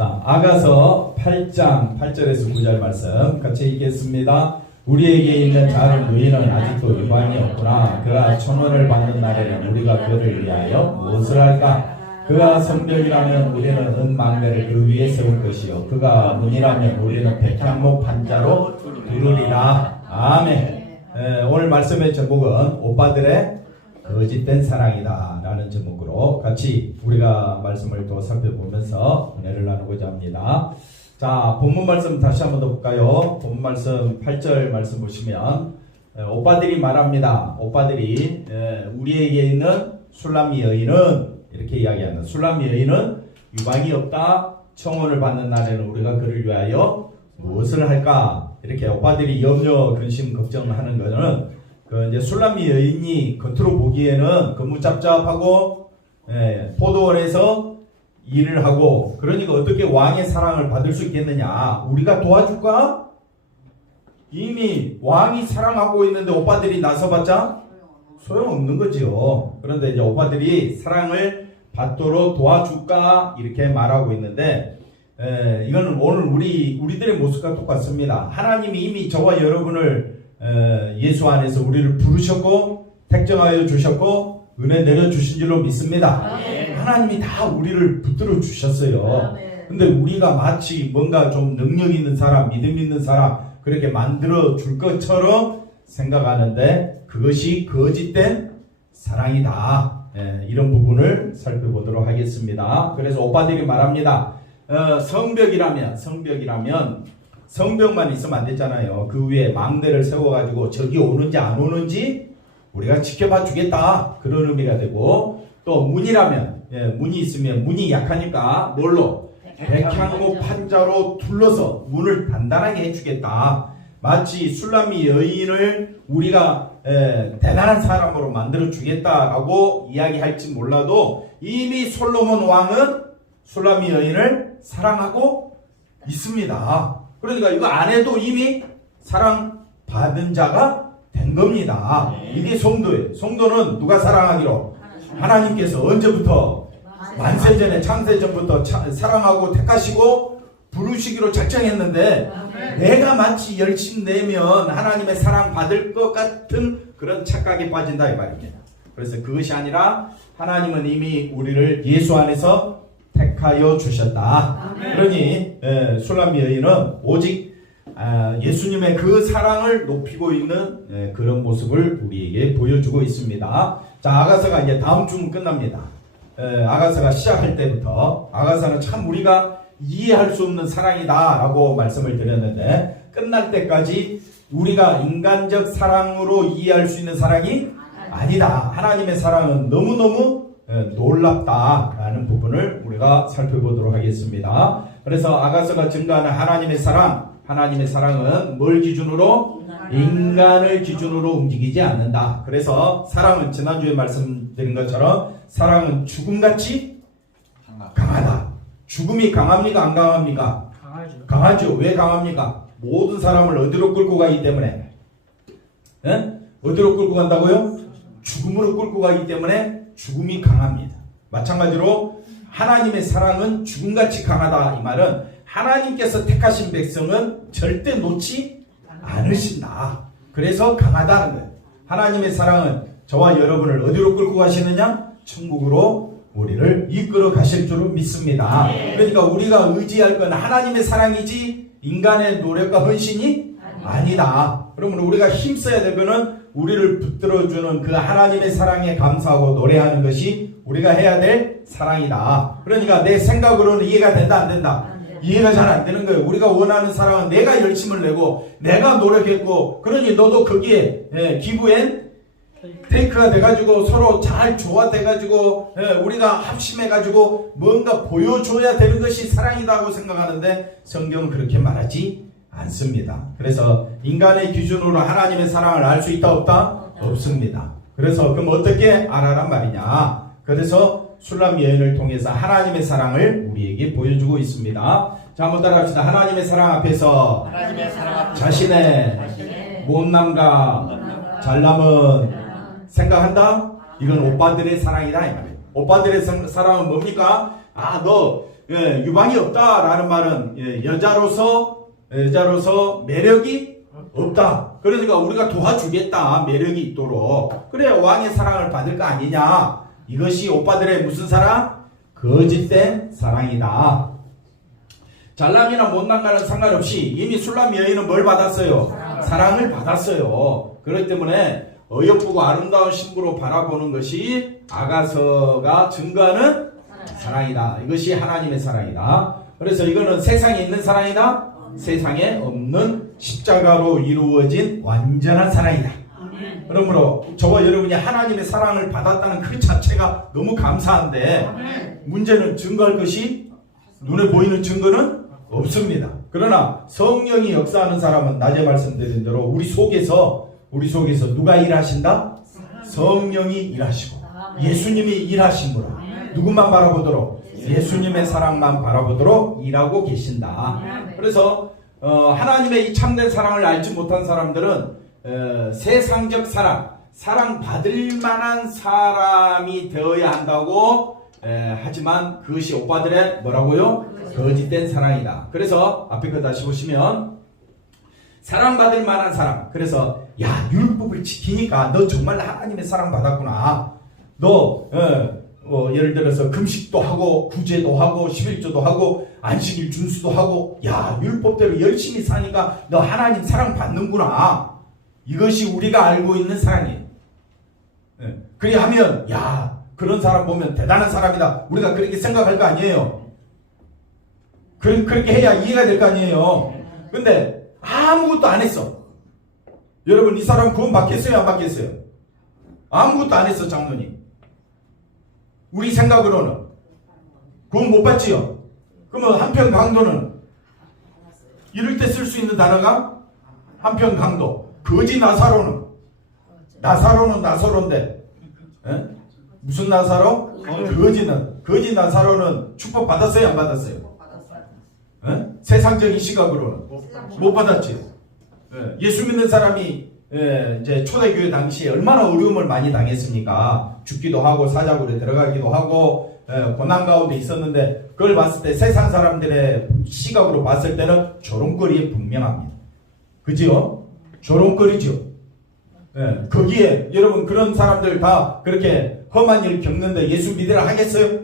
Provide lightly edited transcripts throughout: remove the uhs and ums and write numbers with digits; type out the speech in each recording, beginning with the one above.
자, 아가서 8장 8절에서 9절 말씀 같이 읽겠습니다. 우리에게 있는 작은 누이는 아직도 유방이 없구나. 그가 천원을 받는 날에는 우리가 그를 위하여 무엇을 할까? 그가 성벽이라면 우리는 은망대를 그 위에 세울 것이요 그가 문이라면 우리는 백향목 판자로 두르리라. 아멘. 오늘 말씀의 제목은 오빠들의 거짓된 사랑이다 라는 제목으로 같이 우리가 말씀을 또 살펴보면서 은혜를 나누고자 합니다. 자, 본문 말씀 다시 한번 더 볼까요? 본문 말씀 8절 말씀 보시면 오빠들이 말합니다. 오빠들이 우리에게 있는 술람미 여인은 이렇게 이야기합니다. 술람미 여인은 유방이 없다. 청혼을 받는 날에는 우리가 그를 위하여 무엇을 할까? 이렇게 오빠들이 염려, 근심, 걱정하는 거는 이제 술람미 여인이 겉으로 보기에는 거무짭짭하고 포도원에서 일을 하고 그러니까 어떻게 왕의 사랑을 받을 수 있겠느냐? 우리가 도와줄까? 이미 왕이 사랑하고 있는데 오빠들이 나서봤자 소용없는 거지요. 그런데 이제 오빠들이 사랑을 받도록 도와줄까? 이렇게 말하고 있는데 이거는 오늘 우리들의 모습과 똑같습니다. 하나님이 이미 저와 여러분을 예수 안에서 우리를 부르셨고 택정하여 주셨고 은혜 내려주신 줄로 믿습니다. 하나님이 다 우리를 붙들어 주셨어요. 근데 우리가 마치 뭔가 좀 능력 있는 사람, 믿음 있는 사람 그렇게 만들어 줄 것처럼 생각하는데 그것이 거짓된 사랑이다. 이런 부분을 살펴보도록 하겠습니다. 그래서 오빠들이 말합니다. 성벽만 있으면 안 되잖아요. 그 위에 망대를 세워가지고 적이 오는지 안 오는지 우리가 지켜봐 주겠다. 그런 의미가 되고 또 문이라면 문이 있으면 문이 약하니까 뭘로? 백향목 판자로 둘러서 문을 단단하게 해주겠다. 마치 술람미 여인을 우리가 대단한 사람으로 만들어 주겠다라고 이야기할지 몰라도 이미 솔로몬 왕은 술람미 여인을 사랑하고 있습니다. 그러니까 이거 안 해도 이미 사랑받은 자가 된 겁니다. 이게 성도예요. 성도는 누가 사랑하기로? 하나님께서 언제부터? 만세전에 창세전부터 사랑하고 택하시고 부르시기로 작정했는데 내가 마치 열심 내면 하나님의 사랑 받을 것 같은 그런 착각에 빠진다 이 말입니다. 그래서 그것이 아니라 하나님은 이미 우리를 예수 안에서 택하여 주셨다. 그러니 술람미 여인은 오직 예수님의 그 사랑을 높이고 있는 그런 모습을 우리에게 보여주고 있습니다. 자, 아가서가 이제 다음 주면 끝납니다. 아가서가 시작할 때부터 아가서는 참 우리가 이해할 수 없는 사랑이다 라고 말씀을 드렸는데 끝날 때까지 우리가 인간적 사랑으로 이해할 수 있는 사랑이 아니다. 하나님의 사랑은 너무너무 놀랍다라는 부분을 우리가 살펴보도록 하겠습니다. 그래서 아가서가 증거하는 하나님의 사랑은 뭘 기준으로? 인간을 기준으로 움직이지 않는다. 그래서 사랑은 지난주에 말씀드린 것처럼 사랑은 죽음같이 강하다. 죽음이 강합니까? 안 강합니까? 강하죠. 왜 강합니까? 모든 사람을 어디로 끌고 가기 때문에 어디로 끌고 간다고요? 죽음으로 끌고 가기 때문에 죽음이 강합니다. 마찬가지로 하나님의 사랑은 죽음같이 강하다. 이 말은 하나님께서 택하신 백성은 절대 놓지 않으신다. 그래서 강하다는 거예요. 하나님의 사랑은 저와 여러분을 어디로 끌고 가시느냐? 천국으로 우리를 이끌어 가실 줄로 믿습니다. 그러니까 우리가 의지할 건 하나님의 사랑이지 인간의 노력과 헌신이 아니다. 그러면 우리가 힘써야 될 거는 우리를 붙들어주는 그 하나님의 사랑에 감사하고 노래하는 것이 우리가 해야 될 사랑이다. 그러니까 내 생각으로는 이해가 된다 안 된다? 이해가 잘 안 되는 거예요. 우리가 원하는 사랑은 내가 열심을 내고 내가 노력했고 그러니 너도 거기에 기브 앤 테이크가 돼가지고 서로 잘 조화돼가지고 우리가 합심해가지고 뭔가 보여줘야 되는 것이 사랑이다 하고 생각하는데 성경은 그렇게 말하지 않습니다. 그래서 인간의 기준으로 하나님의 사랑을 알 수 있다 없다? 없습니다. 그래서 그럼 어떻게 알아란 말이냐? 그래서 술람미 여인을 통해서 하나님의 사랑을 우리에게 보여주고 있습니다. 자, 한번 따라합시다. 하나님의 사랑 앞에서 자신의 못남과 잘남은 생각한다? 이건 오빠들의 사랑이다 이 말이에요. 오빠들의 사랑은 뭡니까? 너 유방이 없다라는 말은 여자로서 매력이 없다. 그러니까 우리가 도와주겠다. 매력이 있도록. 그래 왕의 사랑을 받을 거 아니냐. 이것이 오빠들의 무슨 사랑? 거짓된 사랑이다. 잘남이나 못난가는 상관없이 이미 술람 여인은 뭘 받았어요? 사랑을 받았어요. 그렇기 때문에 어여쁘고 아름다운 신부로 바라보는 것이 아가서가 증거하는 사랑이다. 이것이 하나님의 사랑이다. 그래서 이거는 세상에 있는 사랑이다. 세상에 없는 십자가로 이루어진 완전한 사랑이다. 그러므로 저와 여러분이 하나님의 사랑을 받았다는 그 자체가 너무 감사한데 문제는 증거할 것이 눈에 보이는 증거는 없습니다. 그러나 성령이 역사하는 사람은 낮에 말씀드린 대로 우리 속에서 누가 일하신다? 성령이 일하시고 예수님이 일하심으로 누구만 바라보도록? 예수님의 사랑만 바라보도록 일하고 계신다. 그래서 하나님의 이 참된 사랑을 알지 못한 사람들은 세상적 사랑 받을 만한 사람이 되어야 한다고 하지만 그것이 오빠들의 뭐라고요? 거짓된 사랑이다. 그래서 앞에 거 다시 보시면 사랑받을 만한 사람. 그래서 야 율법을 지키니까 너 정말 하나님의 사랑 받았구나. 너 예를 들어서 금식도 하고 구제도 하고 11조도 하고 안식일 준수도 하고 야 율법대로 열심히 사니까 너 하나님 사랑 받는구나. 이것이 우리가 알고 있는 사랑이에요. 그래 하면 야 그런 사람 보면 대단한 사람이다. 우리가 그렇게 생각할 거 아니에요. 그렇게 해야 이해가 될 거 아니에요. 근데 아무것도 안 했어. 여러분 이 사람 구원 받겠어요? 안 받겠어요? 아무것도 안 했어 장로님. 우리 생각으로는 구원 못 받지요. 그러면 한편 강도는 이럴 때 쓸 수 있는 단어가 한편 강도. 거지 나사로는 나사로인데 무슨 나사로? 거지 나사로는 축복 받았어요? 안 받았어요? 세상적인 시각으로는 못 받았지. 예수 믿는 사람이 이제 초대교회 당시에 얼마나 어려움을 많이 당했습니까? 죽기도 하고 사자굴에 들어가기도 하고 고난 가운데 있었는데 그걸 봤을 때 세상 사람들의 시각으로 봤을 때는 조롱거리에 분명합니다. 그지요? 조롱거리죠. 거기에 여러분 그런 사람들 다 그렇게 험한 일을 겪는데 예수 믿으라 하겠어요?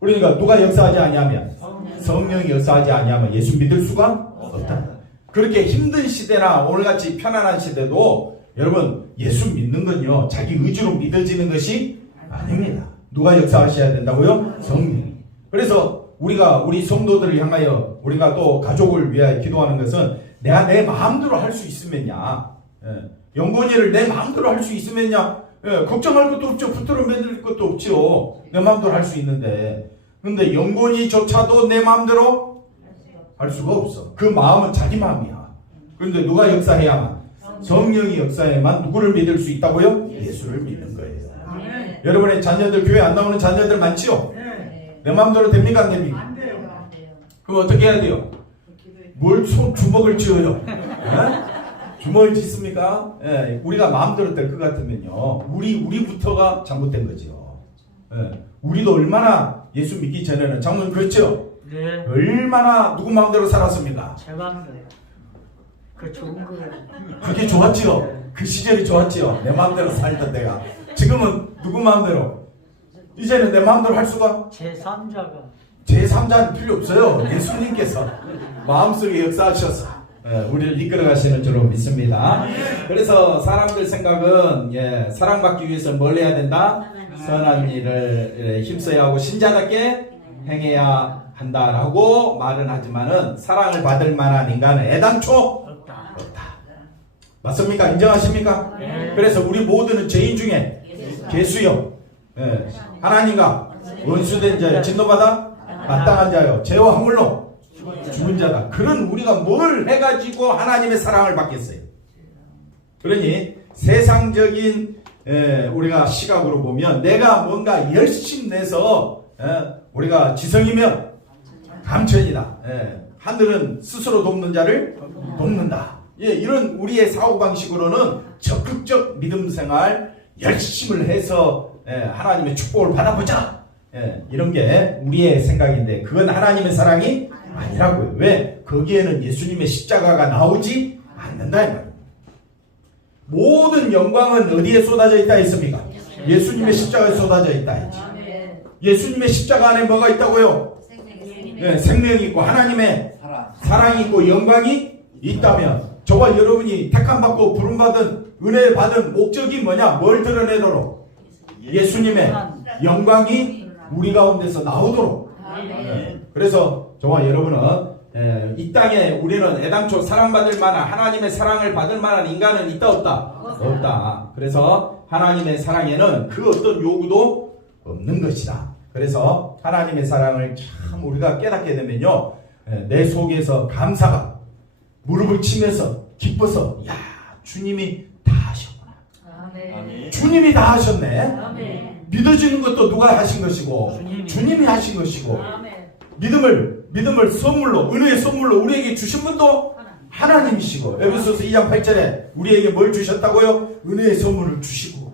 그러니까 누가 역사하지 아니하면 성령이 역사하지 아니하면 예수 믿을 수가 없다. 그렇게 힘든 시대나 오늘같이 편안한 시대도 여러분 예수 믿는 건요 자기 의지로 믿어지는 것이 아닙니다. 누가 역사하셔야 된다고요? 성령이. 그래서 우리가 우리 성도들을 향하여 우리가 또 가족을 위하여 기도하는 것은 내가 내 마음대로 할 수 있으면야 영혼이를 내 마음대로 할 수 있으면야 걱정할 것도 없죠. 붙들어 매들 것도 없죠. 내 마음대로 할 수 있는데 근데 영혼이조차도 내 마음대로 할 수가 없어. 그 마음은 자기 마음이야. 그런데 누가 역사해야만? 성령이 역사해야만 누구를 믿을 수 있다고요? 예수를 믿는 거예요. 여러분의 자녀들 교회 안 나오는 자녀들 많지요? 내 마음대로 됩니까? 안 됩니까? 안 돼요. 그럼 어떻게 해야 돼요? 뭘 주먹을 쥐어요? 주먹을 쥐습니까? 우리가 마음대로 될 것 같으면요. 우리부터가 잘못된 거죠. 우리도 얼마나 예수 믿기 전에는 장로님 그렇죠? 네. 얼마나 누구 마음대로 살았습니까? 제 마음대로. 그 좋은 거예요. 그게 좋았지요? 그 시절이 좋았지요? 내 마음대로 살던 내가. 지금은 누구 마음대로? 이제는 내 마음대로 할 수가? 제3자는 필요 없어요. 예수님께서 마음속에 역사하셔서 우리를 이끌어 가시는 줄로 믿습니다. 그래서 사람들 생각은 사랑받기 위해서 뭘 해야 된다? 선한 일을 힘써야 하고 신자답게 행해야 한다라고 말은 하지만은 사랑을 받을 만한 인간은 애당초 없다. 맞습니까? 인정하십니까? 그래서 우리 모두는 죄인 중에 개수요. 하나님과 원수된 자요. 진노받아 마땅한 자요. 죄와 허물로 죽은 자다. 그런 우리가 뭘 해가지고 하나님의 사랑을 받겠어요? 그러니 세상적인 우리가 시각으로 보면 내가 뭔가 열심히 내서 우리가 지성이면 감천이다. 하늘은 스스로 돕는 자를 돕는다. 이런 우리의 사고방식으로는 적극적 믿음 생활 열심을 해서 하나님의 축복을 받아보자. 이런 게 우리의 생각인데 그건 하나님의 사랑이 아니라고요. 왜? 거기에는 예수님의 십자가가 나오지 않는다 이 말이에요. 모든 영광은 어디에 쏟아져 있다 했습니까? 예수님의 십자가에 쏟아져 있다 했지. 예수님의 십자가 안에 뭐가 있다고요? 생명이 있고 하나님의 사랑이 있고 영광이 있다면 저와 여러분이 택함받고 부름받은 은혜 받은 목적이 뭐냐? 뭘 드러내도록? 예수님의 영광이 우리 가운데서 나오도록. 그래서 저와 여러분은 이 땅에 우리는 애당초 사랑받을 만한 하나님의 사랑을 받을 만한 인간은 있다 없다? 없다. 그래서 하나님의 사랑에는 그 어떤 요구도 없는 것이다. 그래서 하나님의 사랑을 참 우리가 깨닫게 되면요, 내 속에서 감사가 무릎을 치면서 기뻐서 야 주님이 다 하셨구나. 아멘. 주님이 다 하셨네. 아멘. 믿어지는 것도 누가 하신 것이고 주님이 하신 것이고 믿음을 선물로 은혜의 선물로 우리에게 주신 분도 하나님이시고 에베소서 2장 8절에 우리에게 뭘 주셨다고요? 은혜의 선물을 주시고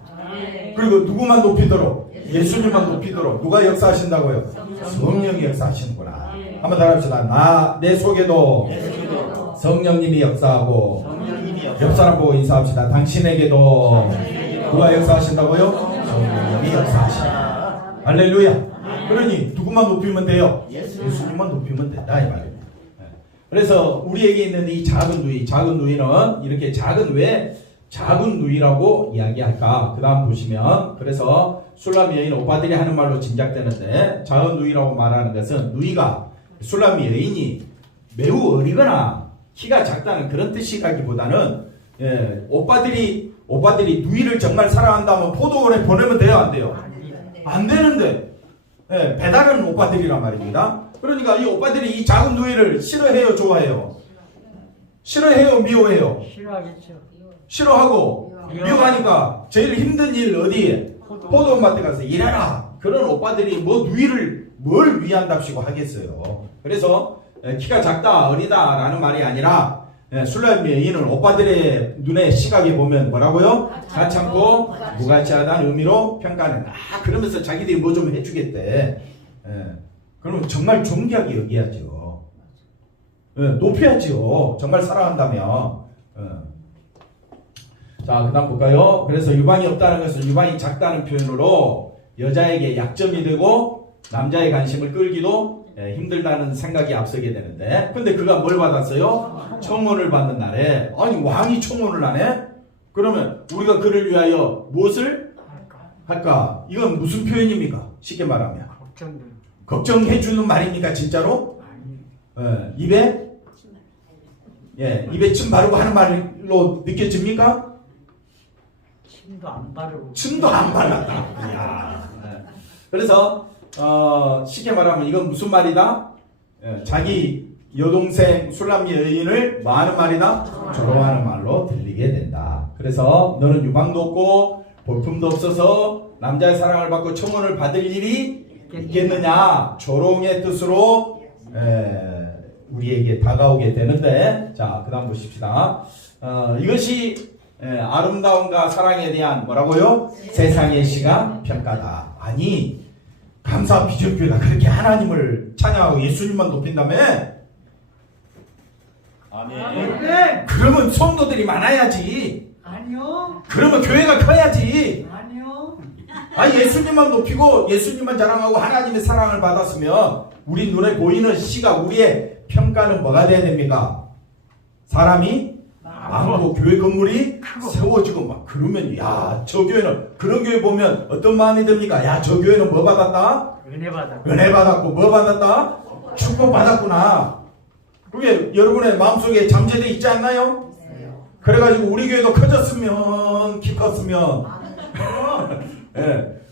그리고 누구만 높이도록? 예수님만 높이도록 누가 역사하신다고요? 성령이 역사하시는구나. 한번 따라합시다. 내 속에도 성령님이 역사하고 옆 사람 보고 인사합시다. 당신에게도 누가 역사하신다고요? 성령님이 역사하신다. 할렐루야. 그러니 누구만 높이면 돼요? 예수님만 높이면 된다 이 말이에요. 그래서 우리에게 있는 이 작은 누이는 이렇게 왜 작은 누이라고 이야기할까? 그 다음 보시면 그래서 술람 여인 오빠들이 하는 말로 짐작되는데 작은 누이라고 말하는 것은 누이가 술람 여인이 매우 어리거나 키가 작다는 그런 뜻이라기보다는 오빠들이 누이를 정말 사랑한다면 포도원에 보내면 돼요 안 돼요? 안 되는데 배다른 오빠들이란 말입니다. 그러니까 이 오빠들이 이 작은 누이를 싫어해요 좋아해요? 싫어해요 미워해요? 싫어하겠죠. 싫어하고 미워하니까 제일 힘든 일 어디에? 포도원밭에 가서 일해라. 그런 오빠들이 뭐 누이를 뭘 위한답시고 하겠어요. 그래서 키가 작다 어리다 라는 말이 아니라 술람 여인은 오빠들의 눈에 시각에 보면 뭐라고요? 가찮고 무가치하다는 의미로 평가한다. 그러면서 자기들이 뭐 좀 해주겠대. 그러면 정말 존귀하게 여기야죠. 높여야죠. 정말 사랑한다면. 자, 그 다음 볼까요? 그래서 유방이 없다는 것은 유방이 작다는 표현으로 여자에게 약점이 되고 남자의 관심을 끌기도 힘들다는 생각이 앞서게 되는데 근데 그가 뭘 받았어요? 청혼을 받는 날에 아니 왕이 청혼을 하네? 그러면 우리가 그를 위하여 무엇을 할까? 이건 무슨 표현입니까? 쉽게 말하면 걱정해주는 말입니까 진짜로? 입에 침 바르고 하는 말로 느껴집니까? 침도 안 발랐다. 이야. 그래서 쉽게 말하면 이건 무슨 말이다? 자기 여동생 술람 여인을 뭐 하는 말이다? 조롱하는 말로 들리게 된다. 그래서 너는 유방도 없고 볼품도 없어서 남자의 사랑을 받고 청혼을 받을 일이 있겠느냐? 조롱의 뜻으로 우리에게 다가오게 되는데 자, 그 다음 보십시다. 이것이 아름다움과 사랑에 대한 뭐라고요? 세상의 시각 평가다. 아니 감사 비전교회가 그렇게 하나님을 찬양하고 예수님만 높인다며? 아멘. 그러면 성도들이 많아야지. 아니요. 그러면 교회가 커야지. 아니요. 아니 예수님만 높이고 예수님만 자랑하고 하나님의 사랑을 받았으면 우리 눈에 보이는 시각 우리의 평가는 뭐가 돼야 됩니까? 사람이 많고 교회 건물이 세워지고 막 그러면 야 저 교회는 그런 교회 보면 어떤 마음이 듭니까? 야 저 교회는 뭐 받았다? 은혜 받았고 뭐 받았다? 축복 받았구나. 그게 여러분의 마음속에 잠재되어 있지 않나요? 그래가지고 우리 교회도 커졌으면 키 컸으면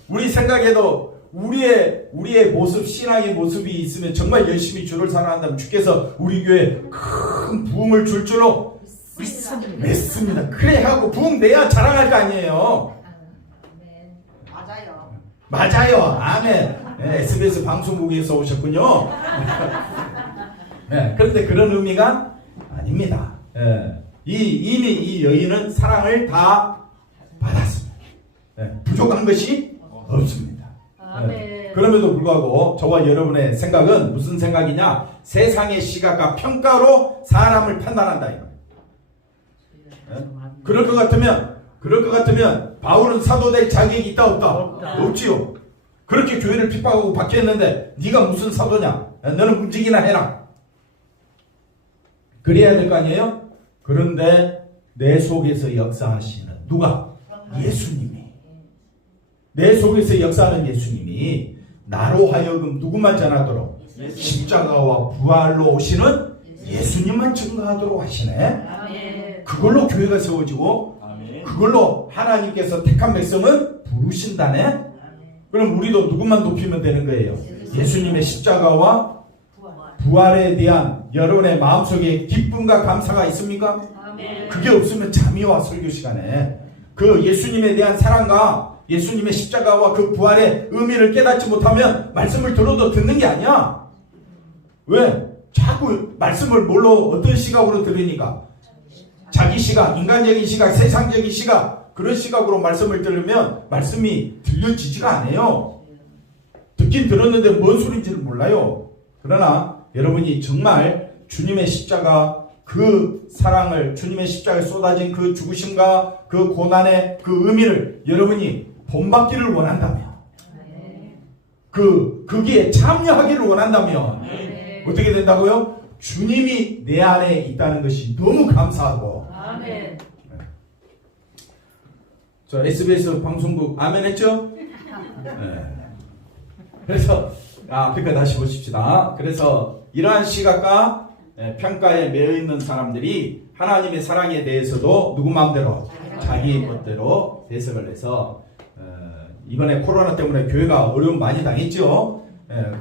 우리 생각에도 우리의 모습 신앙의 모습이 있으면 정말 열심히 주를 사랑한다면 주께서 우리 교회에 큰 부흥을 줄 줄로 믿습니다. 그래 하고 부흥 내야 자랑할 거 아니에요. 맞아요. 아멘. SBS 방송국에서 오셨군요. 그런데 그런 의미가 아닙니다. 이미 이 여인은 사랑을 다 받았습니다. 부족한 것이 없습니다. 아멘. 그럼에도 불구하고 저와 여러분의 생각은 무슨 생각이냐? 세상의 시각과 평가로 사람을 판단한다. 그럴 것 같으면 바울은 사도 될 자격이 있다 없다? 없지요. 그렇게 교회를 핍박하고 박해했는데 네가 무슨 사도냐? 너는 움직이나 해라. 그래야 될 거 아니에요? 그런데 내 속에서 역사하시는 누가? 예수님이. 내 속에서 역사하는 예수님이 나로 하여금 누구만 전하도록? 십자가와 부활로 오시는 예수님만 증거하도록 하시네. 그걸로 교회가 세워지고 그걸로 하나님께서 택한 백성은 부르신다네. 그럼 우리도 누구만 높이면 되는 거예요? 예수님의 십자가와 부활에 대한 여러분의 마음속에 기쁨과 감사가 있습니까? 그게 없으면 잠이 와. 설교 시간에 그 예수님에 대한 사랑과 예수님의 십자가와 그 부활의 의미를 깨닫지 못하면 말씀을 들어도 듣는 게 아니야. 왜? 자꾸 말씀을 뭘로 어떤 시각으로 들으니까 자기 시각, 인간적인 시각, 세상적인 시각, 그런 시각으로 말씀을 들으면 말씀이 들려지지가 않아요. 듣긴 들었는데 뭔 소리인지를 몰라요. 그러나 여러분이 정말 주님의 십자가 그 사랑을, 주님의 십자가에 쏟아진 그 죽으심과 그 고난의 그 의미를 여러분이 본받기를 원한다면, 거기에 참여하기를 원한다면 어떻게 된다고요? 주님이 내 안에 있다는 것이 너무 감사하고. 아멘. 저 SBS 방송국 아멘 했죠? 네. 그래서 앞에 거 다시 보십시다. 그래서 이러한 시각과 평가에 매여 있는 사람들이 하나님의 사랑에 대해서도 누구 마음대로 자기 멋대로 해석을 해서 이번에 코로나 때문에 교회가 어려움 많이 당했죠.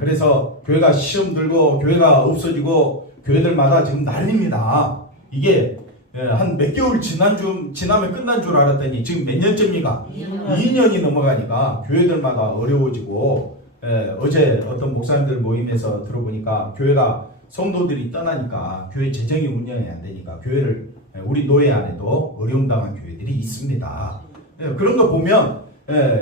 그래서 교회가 시험 들고 교회가 없어지고 교회들마다 지금 난립니다. 이게 한 몇 개월 지나면 끝난 줄 알았더니 지금 몇 년째입니까? 2년이 넘어가니까 교회들마다 어려워지고, 어제 어떤 목사님들 모임에서 들어보니까 교회가 성도들이 떠나니까 교회 재정이 운영이 안 되니까 교회를, 우리 노예 안에도 어려움 당한 교회들이 있습니다. 그런 거 보면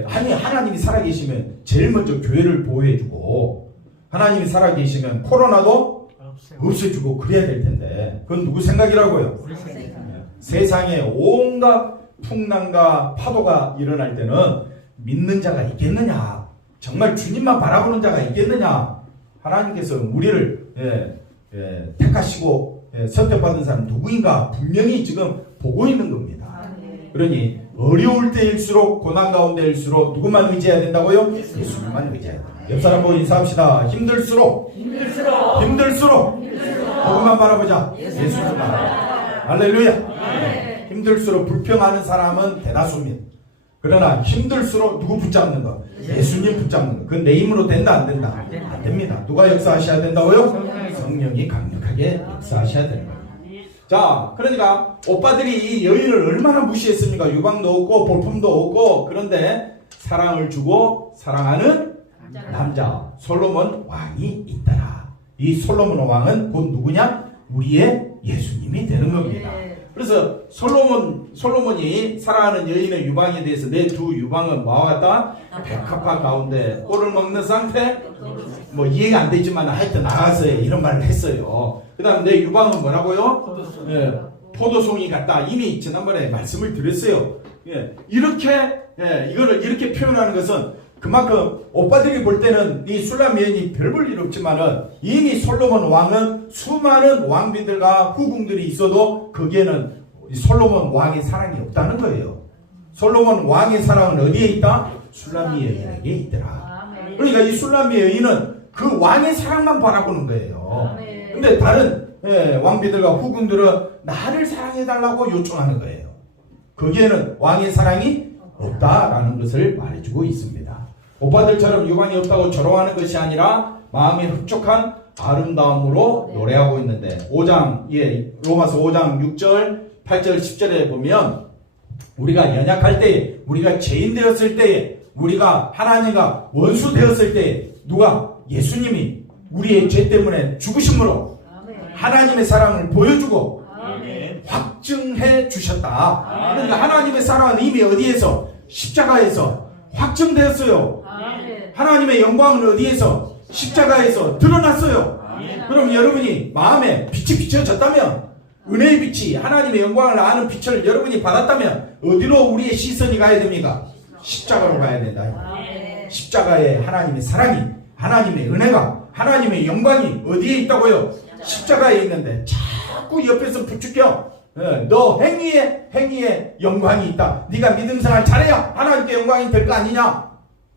하나님이 살아계시면 제일 먼저 교회를 보호해주고, 하나님이 살아계시면 코로나도 없애주고 그래야 될 텐데, 그건 누구 생각이라고요? 세상에 온갖 풍랑과 파도가 일어날 때는 믿는 자가 있겠느냐? 정말 주님만 바라보는 자가 있겠느냐? 하나님께서 우리를 택하시고 선택받은 사람 누구인가 분명히 지금 보고 있는 겁니다. 그러니 어려울 때일수록, 고난 가운데일수록 누구만 의지해야 된다고요? 예수님만 의지해야 된다. 옆 사람 보고 인사합시다. 힘들수록 누구만 바라보자? 예수님만 바라보자. 할렐루야. 힘들수록 불평하는 사람은 대다수입니다. 그러나 힘들수록 누구 붙잡는 거? 예수님 붙잡는 거. 그건 내 힘으로 된다 안 된다? 안 됩니다. 누가 역사하셔야 된다고요? 성령이 강력하게 역사하셔야 되는 겁니다. 자, 그러니까 오빠들이 이 여인을 얼마나 무시했습니까? 유방도 없고 볼품도 없고. 그런데 사랑을 주고 사랑하는 남자 솔로몬 왕이 있더라. 이 솔로몬 왕은 곧 누구냐? 우리의 예수님이 되는 겁니다. 그래서 솔로몬이 사랑하는 여인의 유방에 대해서 내 두 유방은 뭐와 같다? 백합화 가운데 꼴을 먹는 상태? 뭐 이해가 안 되지만 하여튼 나가서 이런 말을 했어요. 그 다음 내 유방은 뭐라고요? 포도송이 같다. 이미 지난번에 말씀을 드렸어요. 이렇게 이거를 이렇게 표현하는 것은 그만큼 오빠들이 볼 때는 이 술람 여인이 별 볼 일 없지만은 이미 솔로몬 왕은 수많은 왕비들과 후궁들이 있어도 거기에는 이 솔로몬 왕의 사랑이 없다는 거예요. 솔로몬 왕의 사랑은 어디에 있다? 술람 여인에게 있더라. 그러니까 이 술람 여인은 그 왕의 사랑만 바라보는 거예요. 근데 다른 왕비들과 후궁들은 나를 사랑해달라고 요청하는 거예요. 거기에는 왕의 사랑이 없다라는 것을 말해주고 있습니다. 오빠들처럼 유방이 없다고 조롱하는 것이 아니라 마음이 흡족한 아름다움으로 노래하고 있는데, 5장, 로마서 5장 6절, 8절, 10절에 보면 우리가 연약할 때에, 우리가 죄인 되었을 때에, 우리가 하나님과 원수 되었을 때에 누가? 예수님이 우리의 죄 때문에 죽으심으로 하나님의 사랑을 보여주고 확증해 주셨다. 그러니까 하나님의 사랑은 이미 어디에서? 십자가에서 확증되었어요. 아멘. 하나님의 영광은 어디에서? 십자가에서 드러났어요. 아멘. 그럼 여러분이 마음에 빛이 비춰졌다면, 은혜의 빛이 하나님의 영광을 아는 빛을 여러분이 받았다면 어디로 우리의 시선이 가야 됩니까? 십자가로 가야 된다. 아멘. 십자가에 하나님의 사랑이, 하나님의 은혜가, 하나님의 영광이 어디에 있다고요? 십자가에 있는데 자꾸 옆에서 부추겨. 너 행위에 영광이 있다. 네가 믿음 생활 잘해야 하나님께 영광이 될 거 아니냐?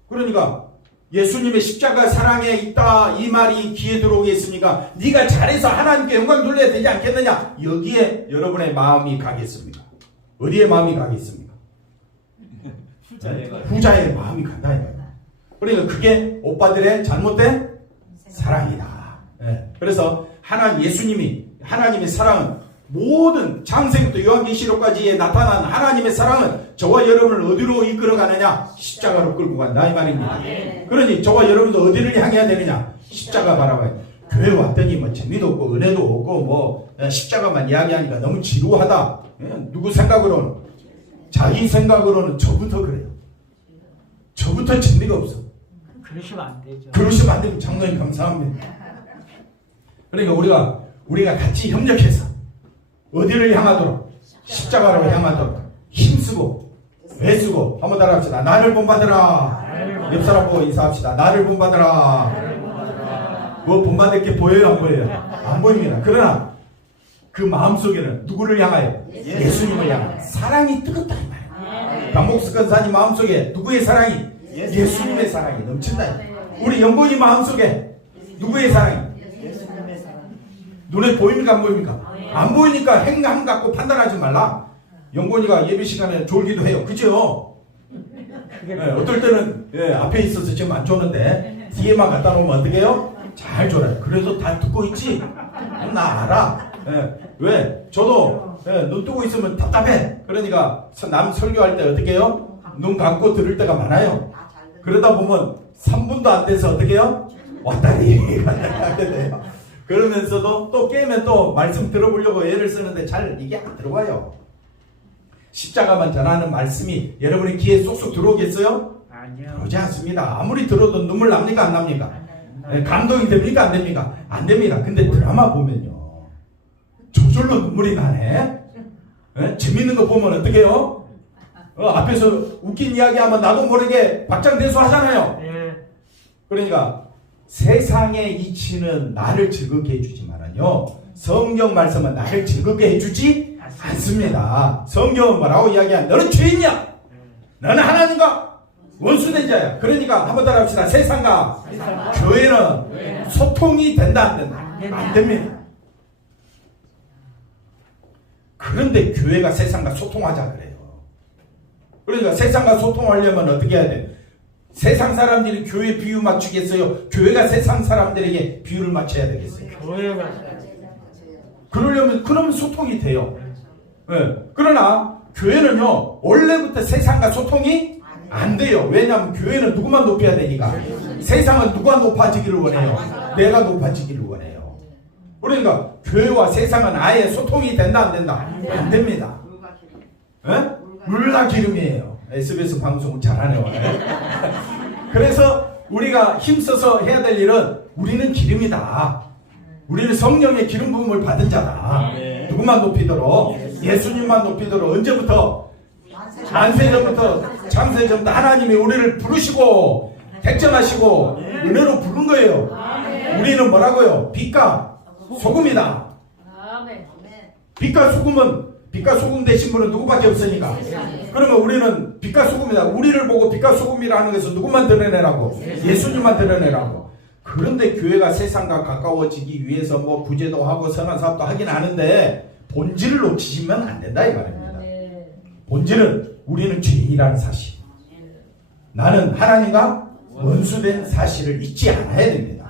그러니까 예수님의 십자가 사랑에 있다 이 말이 귀에 들어오겠습니까? 네가 잘해서 하나님께 영광 돌려야 되지 않겠느냐? 여기에 여러분의 마음이 가겠습니까? 어디에 마음이 가겠습니까? 후자의 마음이 간다. 그러니까 그게 오빠들의 잘못된 사랑이다. 그래서 예수님이 하나님의 사랑은 모든 창세기부터 요한계시록까지에 나타난 하나님의 사랑은 저와 여러분을 어디로 이끌어가느냐? 십자가로 끌고 간다 이 말입니다. 그러니 저와 여러분도 어디를 향해야 되느냐? 십자가 바라봐야 돼. 교회 왔더니 뭐 재미도 없고 은혜도 없고 뭐 십자가만 이야기하니까 너무 지루하다. 누구 생각으로는, 자기 생각으로는 저부터 그래요. 저부터 진리가 없어. 그러시면 안 되죠. 그러시면 안 되면 장로님 감사합니다. 그러니까 우리가 같이 협력해서 어디를 향하도록? 십자가로 향하도록 힘쓰고 애쓰고 한번 따라합시다. 나를 본받으라. 옆 사람 보고 인사합시다. 나를 본받으라. 뭐 본받을 게 보여요 안 보여요? 안 보입니다. 그러나 그 마음속에는 누구를 향하여? 예수님을 향하여 사랑이 뜨겁다 이 말이에요. 강목수 권사님 마음속에 누구의 사랑이? 예수님의 사랑이 넘친다. 우리 영본이 마음속에 누구의 사랑이? 눈에 보입니까 안 보입니까? 안 보이니까 행함 갖고 판단하지 말라. 영곤이가 예배 시간에 졸기도 해요. 그죠? 어떨 때는 앞에 있어서 지금 안 조는데 뒤에만 갖다 놓으면 어떻게 해요? 잘 졸아요. 그래서 다 듣고 있지? 나 알아. 왜? 저도 눈 뜨고 있으면 답답해. 그러니까 남 설교할 때 어떻게 해요? 눈 감고 들을 때가 많아요. 그러다 보면 3분도 안 돼서 어떻게 해요? 왔다리 하게 돼요. 그러면서도 또 깨면 또 말씀 들어보려고 애를 쓰는데 잘 이게 안 들어와요. 십자가만 전하는 말씀이 여러분의 귀에 쏙쏙 들어오겠어요? 아니요. 그러지 않습니다. 아무리 들어도 눈물 납니까 안 납니까? 감동이 됩니까 안 됩니까? 안 됩니다. 근데 드라마 보면요 저절로 눈물이 나네. 재밌는 거 보면 어떻게 해요? 앞에서 웃긴 이야기하면 나도 모르게 박장대소 하잖아요. 그러니까 세상의 이치는 나를 즐겁게 해주지만요 성경 말씀은 나를 즐겁게 해주지 않습니다. 성경은 뭐라고 이야기하냐? 너는 죄인이야. 너는 하나님과 원수된 자야. 그러니까 한번 따라 합시다. 세상과 교회는 소통이 된다 안 된다? 안 됩니다. 그런데 교회가 세상과 소통하자 그래요. 그러니까 세상과 소통하려면 어떻게 해야 돼? 세상 사람들이 교회 비유 맞추겠어요? 교회가 세상 사람들에게 비유를 맞춰야 되겠어요? 교회가 그러면 소통이 돼요. 그러나 교회는요 원래부터 세상과 소통이 안 돼요. 왜냐하면 교회는 누구만 높여야 되니까. 세상은 누가 높아지기를 원해요? 내가 높아지기를 원해요. 그러니까 교회와 세상은 아예 소통이 된다 안 된다? 안 됩니다. 물과 기름이에요. SBS 방송 잘하네요. 그래서 우리가 힘써서 해야 될 일은 우리는 기름이다. 우리는 성령의 기름 부음을 받은 자다. 누구만 높이도록? 예수님만 높이도록. 언제부터? 만세전부터 창세전부터 하나님이 우리를 부르시고 택정하시고 은혜로 부른 거예요. 우리는 뭐라고요? 빛과 소금이다. 빛과 소금 되신 분은 누구밖에 없으니까. 그러면 우리는 빛과 소금이다. 우리를 보고 빛과 소금이라는 것은 누구만 드러내라고? 예수님만 드러내라고. 그런데 교회가 세상과 가까워지기 위해서 뭐 구제도 하고 선한 사업도 하긴 하는데 본질을 놓치시면 안 된다 이 말입니다. 본질은 우리는 죄인이라는 사실. 나는 하나님과 원수된 사실을 잊지 않아야 됩니다.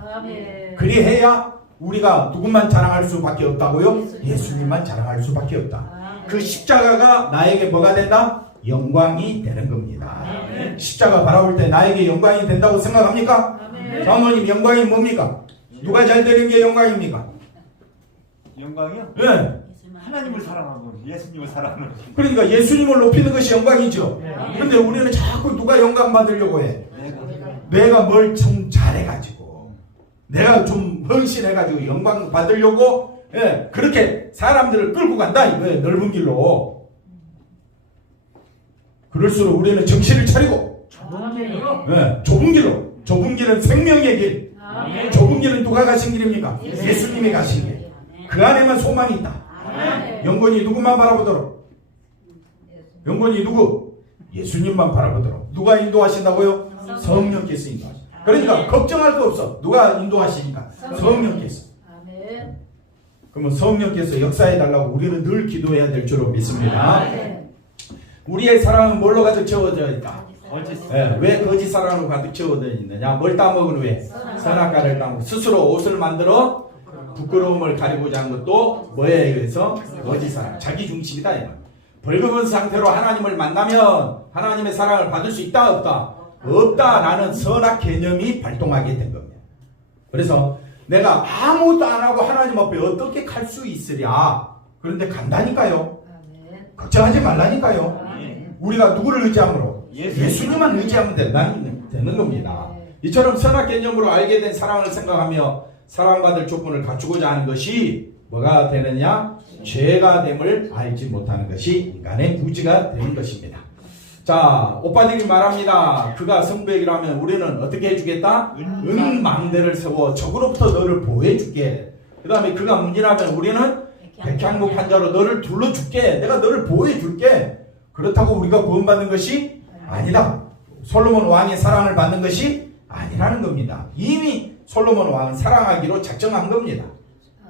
그리해야 우리가 누구만 자랑할 수밖에 없다고요? 예수님만 자랑할 수밖에 없다. 그 십자가가 나에게 뭐가 된다? 영광이 되는 겁니다. 십자가 바라볼 때 나에게 영광이 된다고 생각합니까? 장로님 영광이 뭡니까? 누가 잘 되는 게 영광입니까? 영광이요? 네. 하나님을 사랑하고 예수님을 사랑하는 것입니다. 그러니까 예수님을 높이는 것이 영광이죠. 네. 근데 우리는 자꾸 누가 영광 받으려고 해. 내가 뭘 좀 잘해가지고 내가 좀 헌신해가지고 영광 받으려고 그렇게 사람들을 끌고 간다 이거예요. 넓은 길로. 그럴수록 우리는 정신을 차리고 좁은 길로. 좁은 길로. 좁은 길은 생명의 길. 좁은 길은 누가 가신 길입니까? 예수님이 가신 길. 그 안에만 소망이 있다. 영혼이 누구만 바라보도록. 영혼이 누구? 예수님만 바라보도록. 누가 인도하신다고요? 성령께서 인도하신다. 그러니까 걱정할 거 없어. 누가 인도하시니까? 성령께서. 그러면 성령께서 역사해 달라고 우리는 늘 기도해야 될 줄로 믿습니다. 우리의 사랑은 뭘로 가득 채워져 있다? 왜 거짓 사랑으로 가득 채워져 있느냐? 뭘 따먹은 후에 선악과를 따먹고 스스로 옷을 만들어 부끄러움을 가리고자 하는 것도 뭐에 의해서? 거짓 사랑, 자기 중심이다. 벌거벗은 상태로 하나님을 만나면 하나님의 사랑을 받을 수 있다 없다? 없다라는 선악 개념이 발동하게 된 겁니다. 그래서 내가 아무것도 안 하고 하나님 앞에 어떻게 갈 수 있으랴? 그런데 간다니까요. 걱정하지 말라니까요. 우리가 누구를 의지함으로? 예수님만 의지하면 되는 겁니다. 이처럼 선악 개념으로 알게 된 사랑을 생각하며 사랑받을 조건을 갖추고자 하는 것이 뭐가 되느냐? 죄가 됨을 알지 못하는 것이 인간의 무지가 되는 것입니다. 자, 오빠들이 말합니다. 그가 성백이라면 우리는 어떻게 해주겠다? 은망대를 세워 적으로부터 너를 보호해줄게. 그 다음에 그가 문이라면 우리는 백향목 판자로 너를 둘러줄게. 내가 너를 보호해줄게. 그렇다고 우리가 구원받는 것이 아니다. 솔로몬 왕의 사랑을 받는 것이 아니라는 겁니다. 이미 솔로몬 왕은 사랑하기로 작정한 겁니다.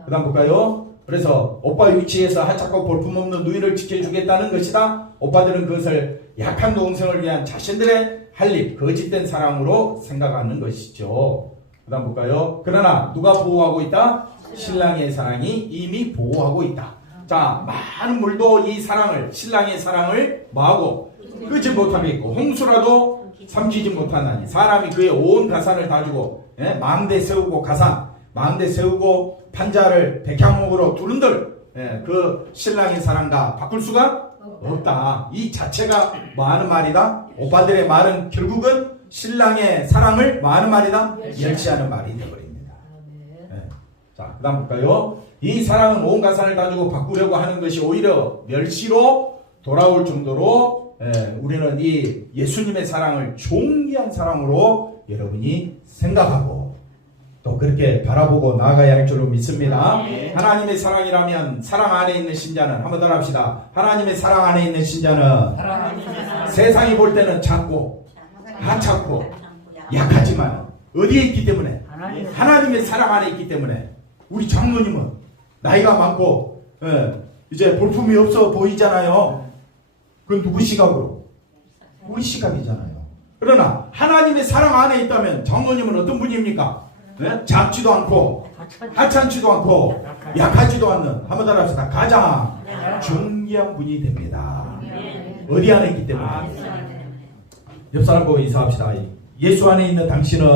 그 다음 볼까요? 그래서 오빠 위치에서 하찮고 볼품없는 누이를 지켜주겠다는 것이다. 오빠들은 그것을 약한 동생을 위한 자신들의 할일, 거짓된 사랑으로 생각하는 것이죠. 그 다음 볼까요? 그러나 누가 보호하고 있다? 신랑의 사랑이 이미 보호하고 있다. 자, 많은 물도 이 사랑을, 신랑의 사랑을 뭐하고? 끄지 못하겠고 홍수라도 삼키지 못하나니 사람이 그의 온 가산을 다 주고 망대 세우고 가산, 망대 세우고 판자를 백향목으로 두른들 그 신랑의 사랑과 바꿀 수가 없다. 이 자체가 뭐 하는 말이다? 오빠들의 말은 결국은 신랑의 사랑을 뭐 하는 말이다? 멸시하는 말이 되어버립니다. 자, 그 다음 볼까요? 이 사랑은 온 가산을 다 주고 바꾸려고 하는 것이 오히려 멸시로 돌아올 정도로 우리는 이 예수님의 사랑을 존귀한 사랑으로 여러분이 생각하고 또 그렇게 바라보고 나아가야 할 줄로 믿습니다. 하나님의 사랑이라면 사랑 안에 있는 신자는 한 번 더 합시다. 하나님의 사랑 안에 있는 신자는 세상이 볼 때는 작고 하찮고 약하지만 어디에 있기 때문에? 하나님의 사랑 안에 있기 때문에. 우리 장로님은 나이가 많고 이제 볼품이 없어 보이잖아요. 그건 누구 시각으로? 우리 시각이잖아요. 그러나 하나님의 사랑 안에 있다면 장로님은 어떤 분입니까? 작지도 않고 하찮지도 않고 약하지도 않는, 한번 더 합시다. 가장 존귀한 분이 됩니다. 어디 안에 있기 때문에? 옆 사람 보고 인사합시다. 예수 안에 있는 당신은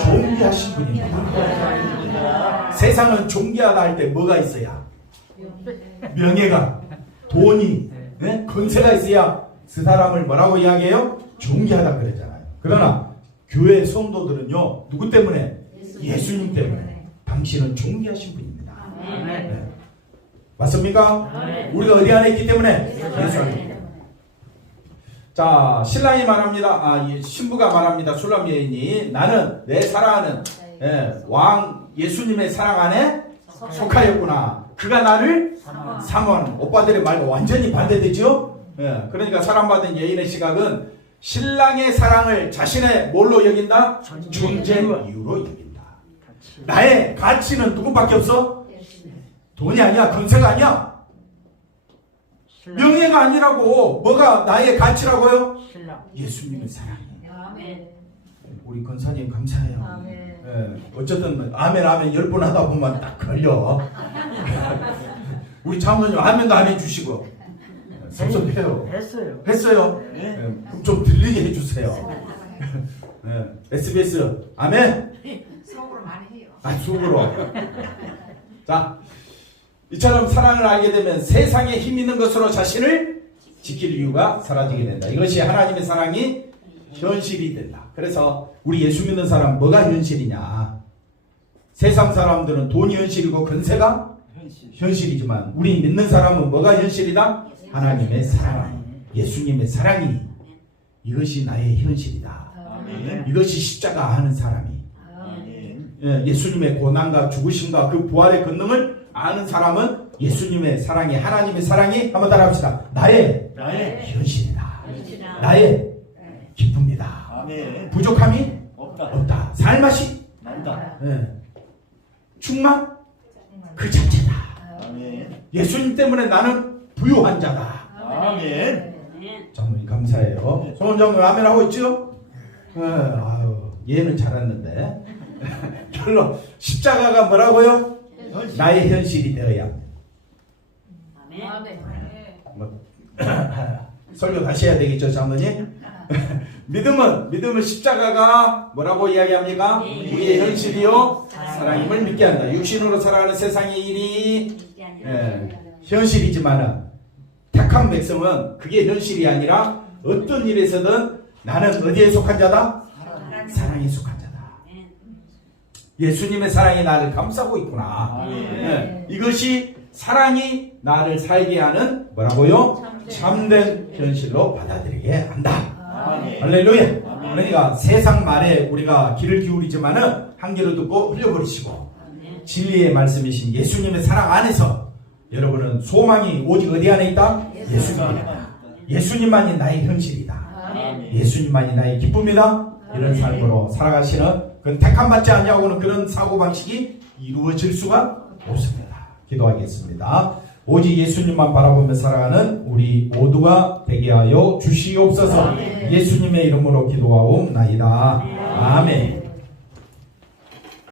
존귀하신 분입니다. 세상은 존귀하다 할 때 뭐가 있어야? 명예가, 돈이, 건세가 있어야 그 사람을 뭐라고 이야기해요? 존귀하다 그랬잖아요. 그러나 교회 성도들은요, 누구 때문에? 예수님 때문에. 당신은 존귀하신 분입니다. 맞습니까? 우리가 어디 안에 있기 때문에? 예수 안에. 자, 신랑이 말합니다. 신부가 말합니다. 술람 여인이 나는 내 사랑하는 왕 예수님의 사랑 안에 속하였구나. 그가 나를 사모하는. 오빠들의 말과 완전히 반대되죠? 그러니까 사랑받은 여인의 시각은 신랑의 사랑을 자신의 뭘로 여긴다? 존재 이유로 여긴다. 나의 가치는 누구밖에 없어? 돈이 아니야. 건세가 아니야. 명예가 아니라고. 뭐가 나의 가치라고요? 예수님의 사랑이에요. 우리 권사님 감사해요. 어쨌든 아멘 10번 하다 보면 딱 걸려. 우리 장로님 아멘도 안 해주시고 섭섭해요. 했어요? 그럼 좀 들리게 해주세요. SBS 아멘. 속으로 많이 해요. 속으로. 자, 이처럼 사랑을 알게 되면 세상에 힘 있는 것으로 자신을 지킬 이유가 사라지게 된다. 이것이 하나님의 사랑이 현실이 된다. 그래서 우리 예수 믿는 사람 뭐가 현실이냐? 세상 사람들은 돈이 현실이고 권세가 현실이지만 우리 믿는 사람은 뭐가 현실이다? 하나님의 사랑, 예수님의 사랑이 이것이 나의 현실이다. 아멘. 이것이 십자가 하는 사람이 아멘. 예수님의 고난과 죽으심과 그 부활의 권능을 아는 사람은 예수님의 사랑이, 하나님의 사랑이 한번 따라합시다. 나의 현실이다. 나의 기쁨이다. 아멘. 부족함이 없다. 없다. 살맛이 난다. 충만 그 자체다. 아멘. 예수님 때문에 나는 부유한 자다. 아멘. 장로님 감사해요. 손 장로님 아멘 하고 있죠? 아유, 얘는 잘했는데 결론 십자가가 뭐라고요? 나의 현실이 되어야 합니다. 설교 다시 해야 되겠죠, 장로님? 믿음은 십자가가 뭐라고 이야기합니까? 우리의 현실이요 사랑임을 믿게 한다. 육신으로 살아가는 세상의 일이 현실이지만은 택한 백성은 그게 현실이 아니라 어떤 일에서든 나는 어디에 속한 자다? 사랑에 속한 자다. 예수님의 사랑이 나를 감싸고 있구나. 이것이 사랑이 나를 살게 하는 뭐라고요? 참된 현실로 받아들이게 한다. 할렐루야. 그러니까 세상 말에 우리가 귀를 기울이지만은 한 귀로 듣고 흘려버리시고 진리의 말씀이신 예수님의 사랑 안에서 여러분은 소망이 오직 어디 안에 있다? 예수님이다. 예수님만이 나의 현실이다. 예수님만이 나의 기쁨이다. 이런 삶으로 살아가시는 그런 택함받지 않냐고는 그런 사고방식이 이루어질 수가 없습니다. 기도하겠습니다. 오직 예수님만 바라보며 살아가는 우리 모두가 되게 하여 주시옵소서. 예수님의 이름으로 기도하옵나이다. 아멘.